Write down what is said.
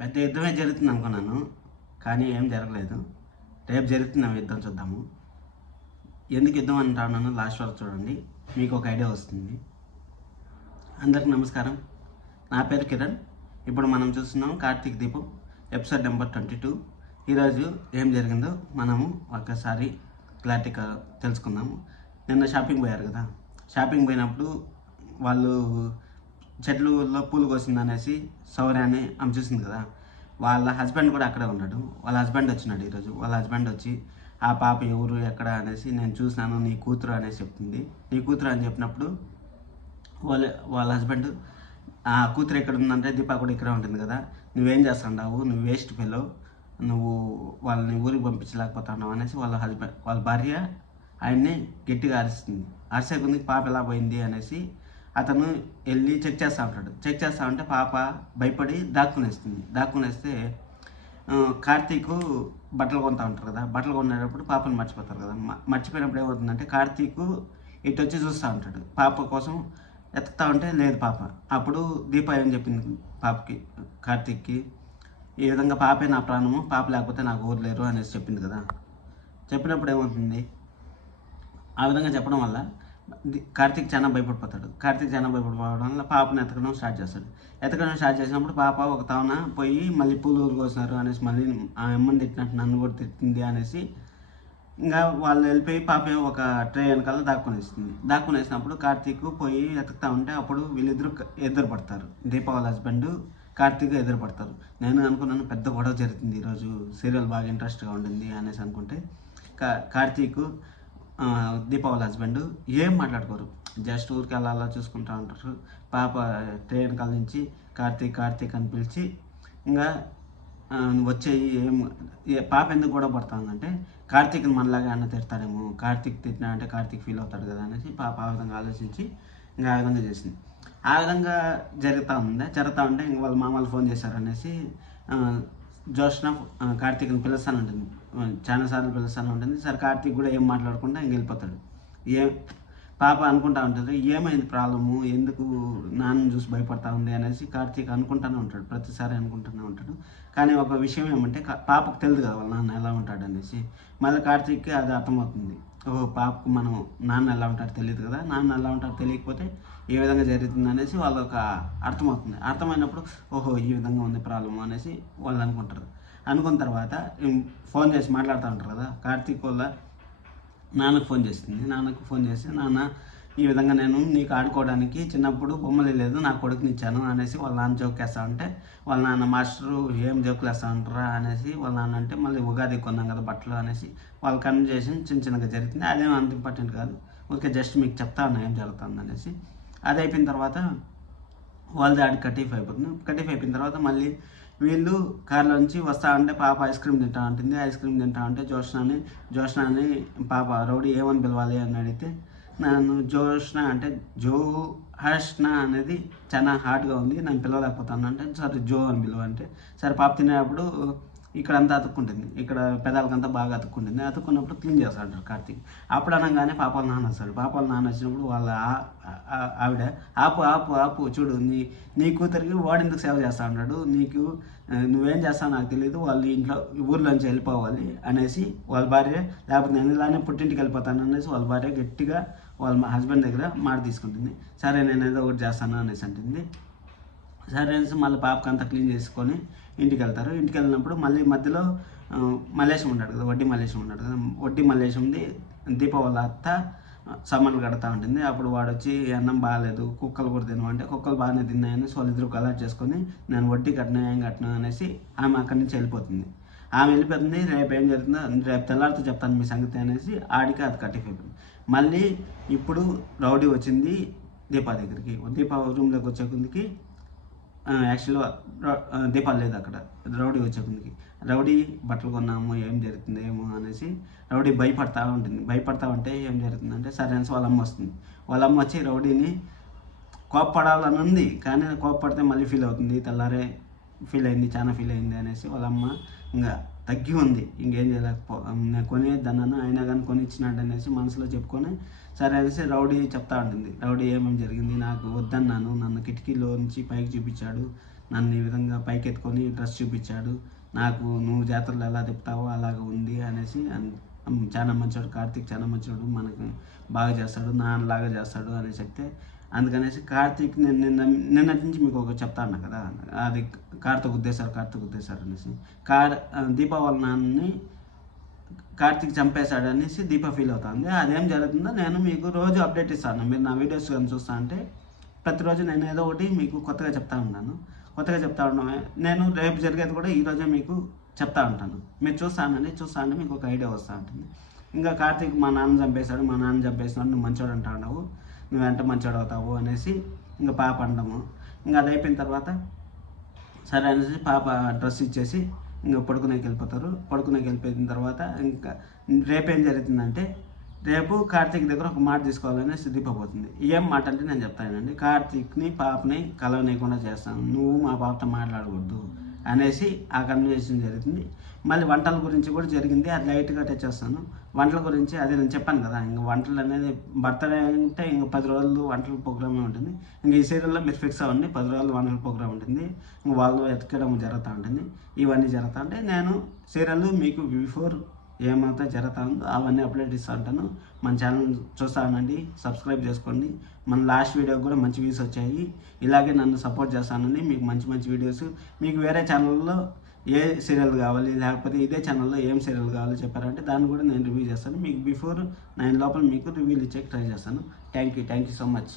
పెద్ద యుద్ధమే జరుగుతుంది అనుకున్నాను. కానీ ఏం జరగలేదు. రేపు జరుగుతుంది ఆ యుద్ధం చూద్దాము. ఎందుకు యుద్ధం అంటున్నానో లాస్ట్ వరకు చూడండి. మీకు ఒక ఐడియా వస్తుంది. అందరికీ నమస్కారం. నా పేరు కిరణ్. ఇప్పుడు మనం చూస్తున్నాం కార్తీక దీపం ఎపిసోడ్ నెంబర్ 22. ఈరోజు ఏం జరిగిందో మనము ఒక్కసారి క్లారిటీగా తెలుసుకుందాము. నిన్న షాపింగ్ పోయారు కదా. షాపింగ్ పోయినప్పుడు వాళ్ళు చెట్లలో పూలు కోసిందనేసి సౌర్య అని ఆమె చూసింది కదా. వాళ్ళ హస్బెండ్ కూడా అక్కడే ఉన్నాడు. వాళ్ళ హస్బెండ్ వచ్చినాడు ఈరోజు. వాళ్ళ హస్బెండ్ వచ్చి ఆ పాప ఎవరు ఎక్కడ అనేసి నేను చూసినాను, నీ కూతురు అనేసి చెప్తుంది. నీ కూతురు అని చెప్పినప్పుడు వాళ్ళ హస్బెండ్ ఆ కూతురు ఎక్కడ ఉందంటే దీపా కూడా ఇక్కడే ఉంటుంది కదా, నువ్వేం చేస్తావు, నువ్వు వేస్ట్ ఫెలో, నువ్వు వాళ్ళని ఊరికి పంపించలేకపోతున్నావు అనేసి వాళ్ళ భార్య ఆయన్ని గట్టిగా అరుస్తుంది. అరిసే కొద్దికి పాప ఎలా పోయింది అనేసి అతను వెళ్ళి చెక్ చేస్తూ ఉంటాడు. చెక్ చేస్తూ ఉంటే పాప భయపడి దాక్కునేస్తే కార్తీక్ బట్టలు కొంటూ ఉంటారు కదా. బట్టలు కొనేటప్పుడు పాపను మర్చిపోతారు కదా. మర్చిపోయినప్పుడు ఏమవుతుందంటే కార్తీక్ ఇటు వచ్చి చూస్తూ ఉంటాడు. పాప కోసం ఎత్తుకుతా ఉంటే లేదు పాప. అప్పుడు దీప ఏం చెప్పింది పాపకి, కార్తీక్కి, ఈ విధంగా పాపే నా ప్రాణము, పాప లేకపోతే నాకు ఊరు లేరు అనేసి చెప్పింది కదా. చెప్పినప్పుడు ఏమవుతుంది, ఆ విధంగా చెప్పడం వల్ల కార్తీక్ చాలా భయపడిపోతాడు. భయపడిపోవడం వల్ల పాపను ఎతకడం స్టార్ట్ చేసినప్పుడు పాప ఒక తావున పోయి మళ్ళీ పూలు ఊరుకొస్తున్నారు అనేసి మళ్ళీ ఆ అమ్మని తిట్టినట్టు నన్ను కూడా తిట్టింది అనేసి ఇంకా వాళ్ళు వెళ్ళిపోయి పాప ఒక ట్రే వెనకాల దాక్కునేసినప్పుడు కార్తీక్ పోయి ఎతుకుతా ఉంటే అప్పుడు వీళ్ళిద్దరు ఎదురు పడతారు. దీపావళి హస్బెండ్ కార్తీక్ ఎదురు పడతారు. నేను అనుకున్నాను పెద్ద గొడవ జరుగుతుంది ఈరోజు, సీరియల్ బాగా ఇంట్రెస్ట్గా ఉంటుంది అనేసి అనుకుంటే కార్తీక్ దీపావళి హస్బెండ్ ఏం మాట్లాడుకోరు, జస్ట్ ఊరికి అలా చూసుకుంటూ ఉంటారు. పాప ట్రైన్ కాల నుంచి కార్తీక్ అని పిలిచి ఇంకా వచ్చేయి పాప ఎందుకు కూడా పడుతుందంటే కార్తీక్ని మనలాగా అన్న తిడతాడేమో, కార్తీక్ తిట్టినాడంటే కార్తీక్ ఫీల్ అవుతాడు కదా అనేసి పాప ఆ విధంగా ఆలోచించి ఇంకా ఆ విధంగా చేసింది. ఆ విధంగా జరుగుతూ ఉంటే ఇంక వాళ్ళ మామూలు ఫోన్ చేశారనేసి జోష్న కార్తీక్ని పిలుస్తాను ఉంటుంది, చాలాసార్లు పిలుస్తాను ఉంటుంది. సరే కార్తీక్ కూడా ఏం మాట్లాడకుండా ఇంక వెళ్ళిపోతాడు. పాప అనుకుంటా ఉంటుంది ఏమైంది ప్రాబ్లము, ఎందుకు నాన్నని చూసి భయపడతా ఉంది అనేసి కార్తీక్ అనుకుంటూనే ఉంటాడు, ప్రతిసారి అనుకుంటూనే ఉంటాడు. కానీ ఒక విషయం ఏమంటే పాపకు తెలియదు కదా వాళ్ళ నాన్న ఎలా ఉంటాడు అనేసి. మళ్ళీ కార్తీక్కి అది అర్థమవుతుంది, ఓహో పాపకు మనం నాన్న ఎలా ఉంటాడో తెలియదు కదా, నాన్న ఎలా ఉంటాడో తెలియకపోతే ఏ విధంగా జరుగుతుంది అనేసి వాళ్ళకి అర్థమవుతుంది. అర్థమైనప్పుడు ఓహో ఈ విధంగా ఉంది ప్రాబ్లమ్ అనేసి వాళ్ళు అనుకున్న తర్వాత ఫోన్ చేసి మాట్లాడుతూ ఉంటారు కదా. కార్తీక్ వాళ్ళ నాన్నకు ఫోన్ చేసి నాన్న ఈ విధంగా నేను నీకు ఆడుకోవడానికి చిన్నప్పుడు బొమ్మలు లేదు, నా కొడుకుని ఇచ్చాను అనేసి వాళ్ళ నాన్న జోక్ వేస్తా ఉంటే వాళ్ళ నాన్న మాస్టరు ఏం జోకులు వేస్తా ఉంటారా అనేసి వాళ్ళ నాన్న అంటే మళ్ళీ ఉగాది కొన్నాం కదా బట్టలు అనేసి వాళ్ళ కన్వర్జేషన్ చిన్నగా జరుగుతుంది. అదేం అంత ఇంపార్టెంట్ కాదు, ఓకే జస్ట్ మీకు చెప్తా ఉన్నా ఏం జరుగుతుంది అనేసి. అది అయిపోయిన తర్వాత వాళ్ళది ఆడి కటీఫ్ అయిపోయిన తర్వాత మళ్ళీ వీళ్ళు కార్లోంచి వస్తా ఉంటే పాప ఐస్ క్రీమ్ తింటా ఉంటే జోష్నాని పాప రౌడీ ఏమని పిలవాలి అని అడిగితే నేను జోష్న అంటే హర్ష్న అనేది చాలా హార్డ్గా ఉంది, నేను పిలవలేకపోతాను అంటే సరే జో అని పిలువ అంటే సరే పాప తినేటప్పుడు ఇక్కడంతా అతుక్కుంటుంది, ఇక్కడ పెదాలకంతా బాగా అతుక్కున్నప్పుడు క్లీన్ చేస్తాడు కార్తీక్. అప్పుడు అనగానే పాప వాళ్ళ నాన్న వస్తాడు. వచ్చినప్పుడు వాళ్ళ ఆవిడ ఆపు చూడు, నీ కూతురికి వాడు ఎందుకు సేవ చేస్తా ఉన్నాడు, నువ్వేం చేస్తావు నాకు తెలియదు, వాళ్ళు ఇంట్లో ఊర్లోంచి వెళ్ళిపోవాలి అనేసి వాళ్ళ భార్య, లేకపోతే నేను ఇలానే పుట్టింటికి వెళ్ళిపోతాను అనేసి వాళ్ళ భార్య గట్టిగా వాళ్ళ హస్బెండ్ దగ్గర మాట తీసుకుంటుంది. సరే నేను ఏదో ఒకటి చేస్తాను అనేసి అంటుంది. సరే అనేసి మళ్ళీ పాపకి అంతా క్లీన్ చేసుకొని ఇంటికి వెళ్ళినప్పుడు మళ్ళీ మధ్యలో మల్లేశం ఉన్నాడు కదా, వడ్డీ మల్లేశంది దీపావళి అత్త సమ్మన్లు కడతా ఉంటుంది. అప్పుడు వాడు వచ్చి అన్నం బాగాలేదు, కుక్కలు కూడా తినమంటే కుక్కలు బాగానే తిన్నాయని వాళ్ళిద్దరు కలర్ చేసుకొని నేను వడ్డీ కట్టినా అనేసి ఆమె అక్కడి నుంచి వెళ్ళిపోతుంది. రేపు ఏం జరుగుతుందో రేపు తెల్లారితో చెప్తాను మీ సంగతి అనేసి ఆడికి అది కట్టిపోయింది. మళ్ళీ ఇప్పుడు రౌడీ వచ్చింది దీపా దగ్గరికి. దీపా రూమ్లోకి వచ్చే కొద్దికి యాక్చువల్గా దీపాలు లేదు అక్కడ. రౌడీ వచ్చే కొద్దికి రౌడీ బట్టలు కొన్నాము ఏం జరుగుతుంది ఏమో అనేసి రౌడీ భయపడతా ఉంటే ఏం జరుగుతుందంటే సరే అనేసి వాళ్ళ అమ్మ వచ్చి రౌడీని కోప్పడాలని ఉంది, కానీ కోప్పడితే మళ్ళీ ఫీల్ అవుతుంది, తెల్లారే చాలా ఫీల్ అయింది అనేసి వాళ్ళ అమ్మ ఇంకా తగ్గి ఉంది, ఇంకేం నేను కొనేద్దన్నాను అయినా కానీ కొనిచ్చినాడు అనేసి మనసులో చెప్పుకొని సరే అనేసి రౌడీ చెప్తా ఉంటుంది. రౌడీ ఏమేమి జరిగింది, నాకు వద్దన్నాను, నన్ను కిటికీలో నుంచి పైకి చూపించాడు, నన్ను ఈ విధంగా పైకెత్తుకొని డ్రెస్ చూపించాడు, నాకు నువ్వు జాతరలో ఎలా తిప్పుతావో అలాగ ఉంది అనేసి చాలా మంచివాడు కార్తీక్, చాలా మంచివాడు, మనకి బాగా చేస్తాడు, నాన్నలాగా చేస్తాడు అని చెప్తే అందుకనేసి కార్తీక్ నేను నిన్నటి నుంచి మీకు ఒక చెప్తా ఉన్నా కదా, అది కార్తీక్ ఉద్దేశారు అనేసి దీపావళి నాన్నని కార్తీక్ చంపేశాడు అనేసి దీప ఫీల్ అవుతుంది. అదేం జరుగుతుందో నేను మీకు రోజు అప్డేట్ ఇస్తాను. మీరు నా వీడియోస్ కానీ చూస్తా అంటే ప్రతిరోజు నేను ఏదో ఒకటి మీకు కొత్తగా చెప్తా ఉన్నాను. నేను రేపు జరిగేది కూడా ఈరోజే మీకు చెప్తా ఉంటాను. మీరు చూస్తా అంటే మీకు ఒక ఐడియా వస్తూ ఉంటుంది. ఇంకా కార్తీక్ మా నాన్న చంపేశాడు నువ్వు మంచోడు అంటా ఉండవు, నువ్వెంట మంచోడు అవుతావు అనేసి ఇంకా పాప అంటాము. ఇంకా అది అయిపోయిన తర్వాత సరే అనేసి పాప డ్రెస్ ఇచ్చేసి ఇంకా పడుకునేకి వెళ్ళిపోయిన తర్వాత ఇంకా రేపేం జరుగుతుందంటే, రేపు కార్తీక్ దగ్గర ఒక మాట తీసుకోవాలని సిద్ధిపోతుంది. ఏం మాట అంటే నేను చెప్తానండి, కార్తీక్ని పాపని కలవనీయకుండా చేస్తాను, నువ్వు మా పాపతో మాట్లాడకూడదు అనేసి ఆ కన్వర్జేషన్ జరుగుతుంది. మళ్ళీ వంటల గురించి కూడా జరిగింది, అది లైట్గా టచ్ చేస్తాను. వంటల గురించి అదే నేను చెప్పాను కదా, ఇంక వంటలు అనేది బర్త్డే అంటే ఇంక 10 రోజులు వంటల ప్రోగ్రామే ఉంటుంది. ఇంక ఈ సీరియల్లో మీరు ఫిక్స్ అవ్వండి, 10 రోజులు వంటల ప్రోగ్రామ్ ఉంటుంది. ఇంక వాళ్ళు ఎతకడం జరుగుతూ ఉంటుంది, ఇవన్నీ జరుగుతూ ఉంటాయి. నేను సీరియల్ మీకు బిఫోర్ ఏమైతే జరుగుతా ఉందో అవన్నీ అప్డేట్ ఇస్తూ ఉంటాను. మన ఛానల్ చూస్తానండి, సబ్స్క్రైబ్ చేసుకోండి. మన లాస్ట్ వీడియోకి కూడా మంచి వ్యూస్ వచ్చాయి. ఇలాగే నన్ను సపోర్ట్ చేస్తానండి. మీకు మంచి వీడియోస్, మీకు వేరే ఛానల్లో ఏ సీరియల్ కావాలి లేకపోతే ఇదే ఛానల్లో ఏం సీరియల్ కావాలో చెప్పారంటే దాన్ని కూడా నేను రివ్యూ చేస్తాను. మీకు బిఫోర్ 9 లోపల మీకు రివ్యూలు ఇచ్చేకి ట్రై చేస్తాను. Thank you so much.